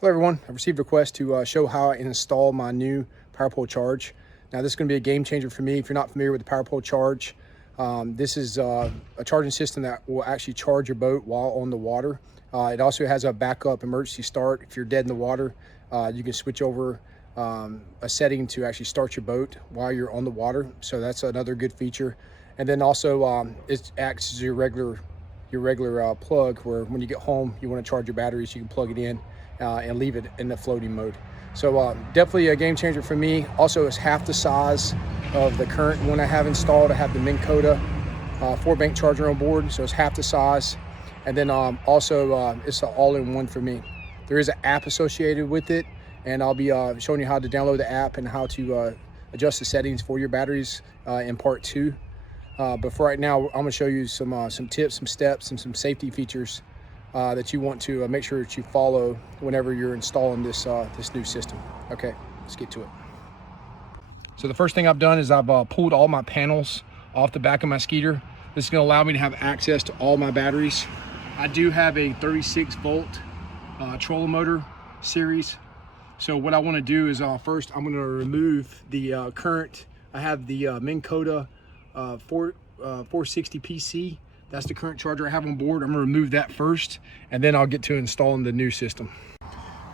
Hello everyone, I've received a request to show how I install my new power pole charge. Now this is going to be a game changer for me. If you're not familiar with the power pole charge, this is a charging system that will actually charge your boat while on the water. It also has a backup emergency start. If you're dead in the water, you can switch over a setting to actually start your boat while you're on the water. So that's another good feature. And then also it acts as your regular plug, where when you get home you want to charge your batteries, you can plug it in and leave it in the floating mode. So definitely a game changer for me. Also, it's half the size of the current one I have installed. I have the Minnkota 4-bank charger on board, so it's half the size. And then also it's an all-in-one for me. There is an app associated with it, and I'll be showing you how to download the app and how to adjust the settings for your batteries in part 2. But for right now, I'm going to show you some tips, some steps, and some safety features that you want to make sure that you follow whenever you're installing this new system. Okay, let's get to it. So the first thing I've done is I've pulled all my panels off the back of my Skeeter. This is going to allow me to have access to all my batteries. I do have a 36-volt trolling motor series. So what I want to do is first I'm going to remove the current. I have the Minnkota 460 PC. That's the current charger I have on board. I'm gonna remove that first, and then I'll get to installing the new system. All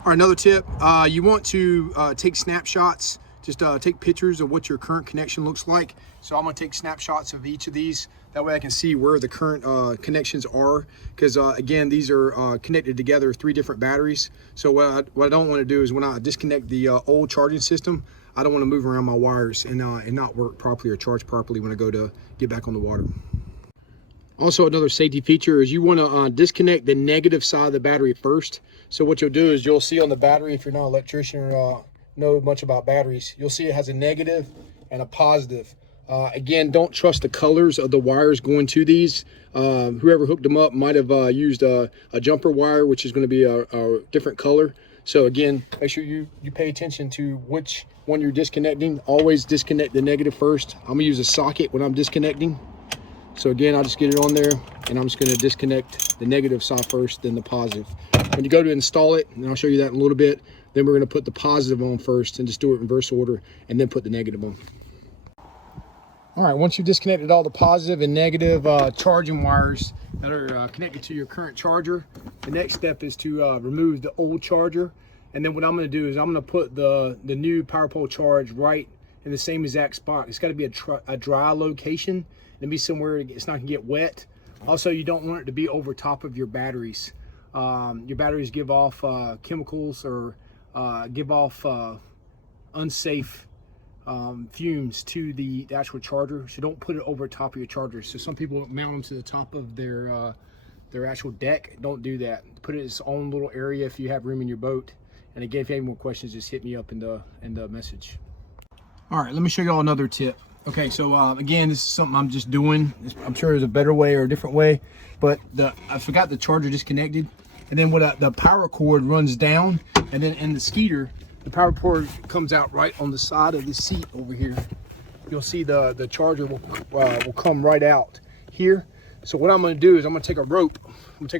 right, another tip, you want to take snapshots, just take pictures of what your current connection looks like. So I'm gonna take snapshots of each of these. That way I can see where the current connections are, because again, these are connected together, 3 different batteries. So what I don't wanna do is when I disconnect the old charging system, I don't wanna move around my wires and not work properly or charge properly when I go to get back on the water. Also, another safety feature is you want to disconnect the negative side of the battery first. So what you'll do is you'll see on the battery, if you're not an electrician or know much about batteries, you'll see it has a negative and a positive. Again, don't trust the colors of the wires going to these. Whoever hooked them up might have used a jumper wire, which is going to be a different color. So again, make sure you pay attention to which one you're disconnecting. Always disconnect the negative first. I'm going to use a socket when I'm disconnecting. So again, I'll just get it on there, and I'm just going to disconnect the negative side first, then the positive. When you go to install it, and I'll show you that in a little bit, then we're going to put the positive on first and just do it in reverse order, and then put the negative on. All right, once you've disconnected all the positive and negative charging wires that are connected to your current charger, the next step is to remove the old charger. And then what I'm going to do is I'm going to put the new power pole charge right in the same exact spot. It's got to be a dry location. And be somewhere it's not gonna get wet. Also, you don't want it to be over top of your batteries. Your batteries give off chemicals or give off unsafe fumes to the actual charger. So don't put it over top of your charger. So some people mount them to the top of their actual deck. Don't do that. Put it in its own little area if you have room in your boat. And again, if you have any more questions, just hit me up in the message. All right, let me show you all another tip. Okay, so again, this is something I'm just doing. I'm sure there's a better way or a different way, but I forgot the charger disconnected. And then the power cord runs down, and then in the Skeeter, the power cord comes out right on the side of the seat over here. You'll see the charger will come right out here. So what I'm gonna do is I'm gonna take a rope. And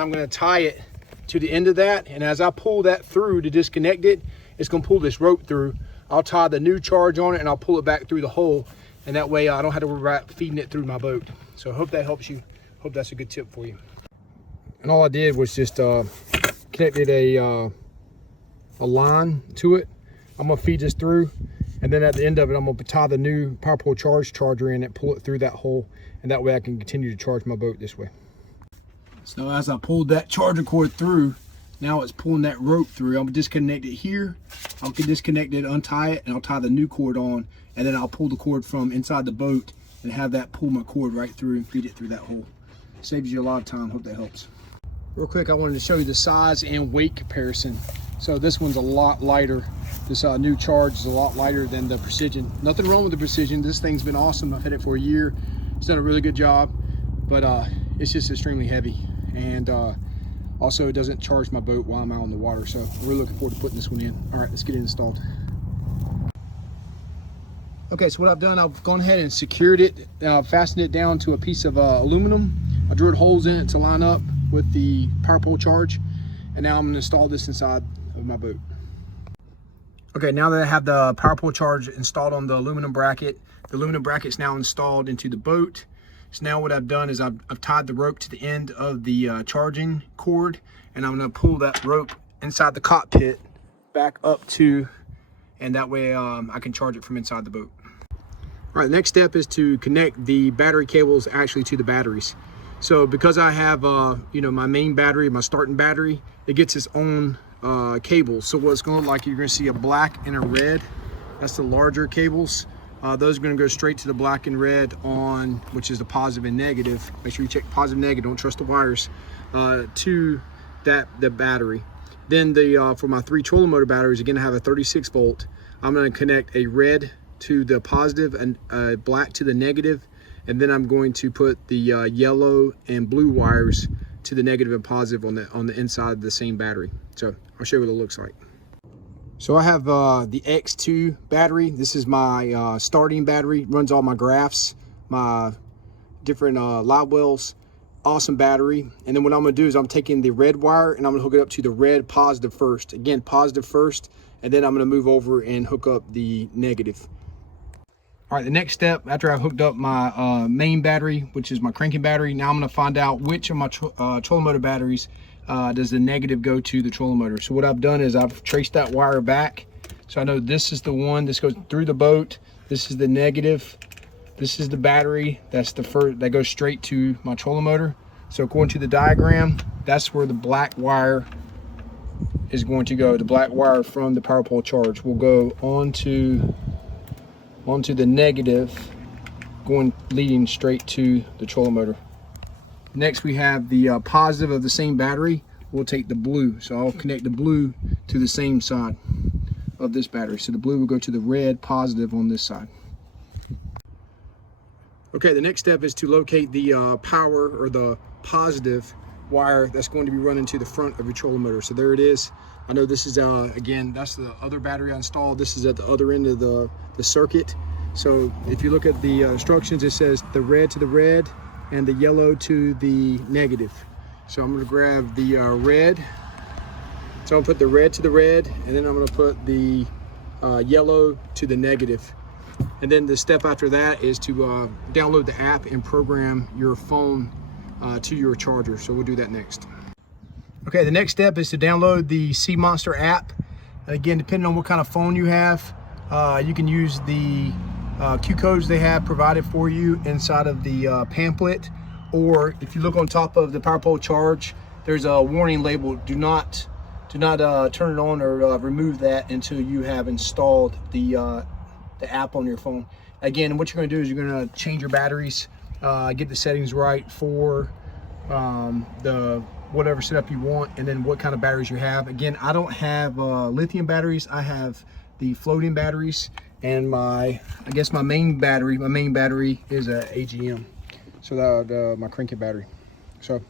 I'm gonna tie it to the end of that. And as I pull that through to disconnect it, it's gonna pull this rope through. I'll tie the new charge on it and I'll pull it back through the hole, and that way I don't have to worry about feeding it through my boat. So I hope that helps you. Hope that's a good tip for you. And all I did was just connected a line to it. I'm gonna feed this through, and then at the end of it, I'm gonna tie the new power pole charger in it, pull it through that hole, and that way I can continue to charge my boat this way. So as I pulled that charger cord through, now it's pulling that rope through. I'm gonna disconnect it here. I'll disconnect it, untie it, and I'll tie the new cord on, and then I'll pull the cord from inside the boat and have that pull my cord right through and feed it through that hole. Saves you a lot of time. Hope that helps. Real quick, I wanted to show you the size and weight comparison. So this one's a lot lighter. This new charge is a lot lighter than the Precision. Nothing wrong with the Precision. This thing's been awesome. I've had it for a year. It's done a really good job, but it's just extremely heavy. And also, it doesn't charge my boat while I'm out on the water, so we're looking forward to putting this one in. All right, let's get it installed. Okay, so what I've done, I've gone ahead and secured it, fastened it down to a piece of aluminum. I drilled holes in it to line up with the power pole charge. And now I'm gonna install this inside of my boat. Okay, now that I have the power pole charge installed on the aluminum bracket is now installed into the boat. So now what I've done is I've tied the rope to the end of the charging cord, and I'm gonna pull that rope inside the cockpit back up to, and that way I can charge it from inside the boat. All right, the next step is to connect the battery cables actually to the batteries. So because I have you know, my main battery, my starting battery, it gets its own cables. So what it's gonna look like, you're gonna see a black and a red. That's the larger cables. Those are gonna go straight to the black and red on, which is the positive and negative. Make sure you check positive and negative, don't trust the wires, to the battery. Then for my 3 trolling motor batteries, again, I have a 36 volt. I'm gonna connect a red to the positive and black to the negative, and then I'm going to put the yellow and blue wires to the negative and positive on the inside of the same battery. So I'll show you what it looks like. So I have the X2 battery. This is my starting battery. Runs all my graphs, my different live wells. Awesome battery. And then what I'm gonna do is I'm taking the red wire and I'm gonna hook it up to the red positive first. Again, positive first, and then I'm gonna move over and hook up the negative. All right, the next step, after I've hooked up my main battery, which is my cranking battery, now I'm gonna find out which of my trolling motor batteries does the negative go to the trolling motor. So what I've done is I've traced that wire back. So I know this is the one, this goes through the boat. This is the negative. This is the battery. That's the first, that goes straight to my trolling motor. So according to the diagram, that's where the black wire is going to go. The black wire from the power pole charge will go onto the negative, leading straight to the trolling motor. Next we have the positive of the same battery. We'll take the blue, so I'll connect the blue to the same side of this battery. So the blue will go to the red positive on this side. Okay, the next step is to locate the power or the positive wire that's going to be running to the front of your trolling motor. So there it is. I know this is again, that's the other battery I installed. This is at the other end of the circuit. So if you look at the instructions, it says the red to the red and the yellow to the negative. So I'm gonna grab the red. So I'm gonna put the red to the red, and then I'm gonna put the yellow to the negative. And then the step after that is to download the app and program your phone to your charger. So we'll do that next. Okay, the next step is to download the Cmonster app. Again, depending on what kind of phone you have, you can use the Q codes they have provided for you inside of the pamphlet, or if you look on top of the power pole charge, there's a warning label: do not turn it on or remove that until you have installed the app on your phone. Again, what you're going to do is you're going to change your batteries, get the settings right for the whatever setup you want, and then what kind of batteries you have. Again, I don't have lithium batteries. I have the floating batteries, and I guess my main battery is a AGM. So that my cranking battery. So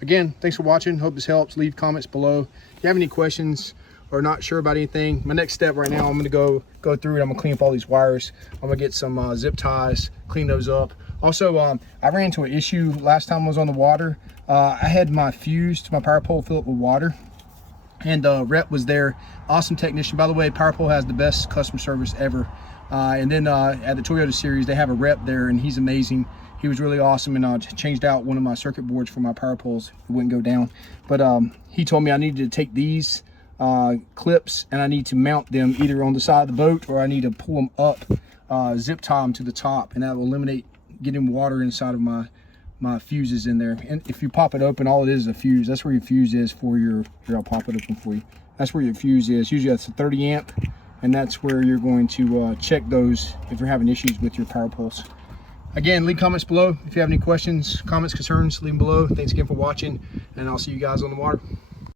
again, thanks for watching. Hope this helps. Leave comments below. If you have any questions or not sure about anything, my next step right now, I'm gonna go through it. I'm gonna clean up all these wires. I'm gonna get some zip ties, clean those up. Also, I ran into an issue last time I was on the water. I had my fuse to my power pole filled up with water, and rep was there. Awesome technician. By the way, power pole has the best customer service ever. And then at the Toyota series, they have a rep there, and he's amazing. He was really awesome, and changed out one of my circuit boards for my power poles. It wouldn't go down. But he told me I needed to take these clips and I need to mount them either on the side of the boat, or I need to pull them up, zip tie them to the top, and that will eliminate getting water inside of my fuses in there. And if you pop it open, all it is a fuse. That's where your fuse is for your, here, I'll pop it open for you. That's where your fuse is. Usually that's a 30 amp, and that's where you're going to check those if you're having issues with your power poles. Again, leave comments below. If you have any questions, comments, concerns, leave them below. Thanks again for watching, and I'll see you guys on the water.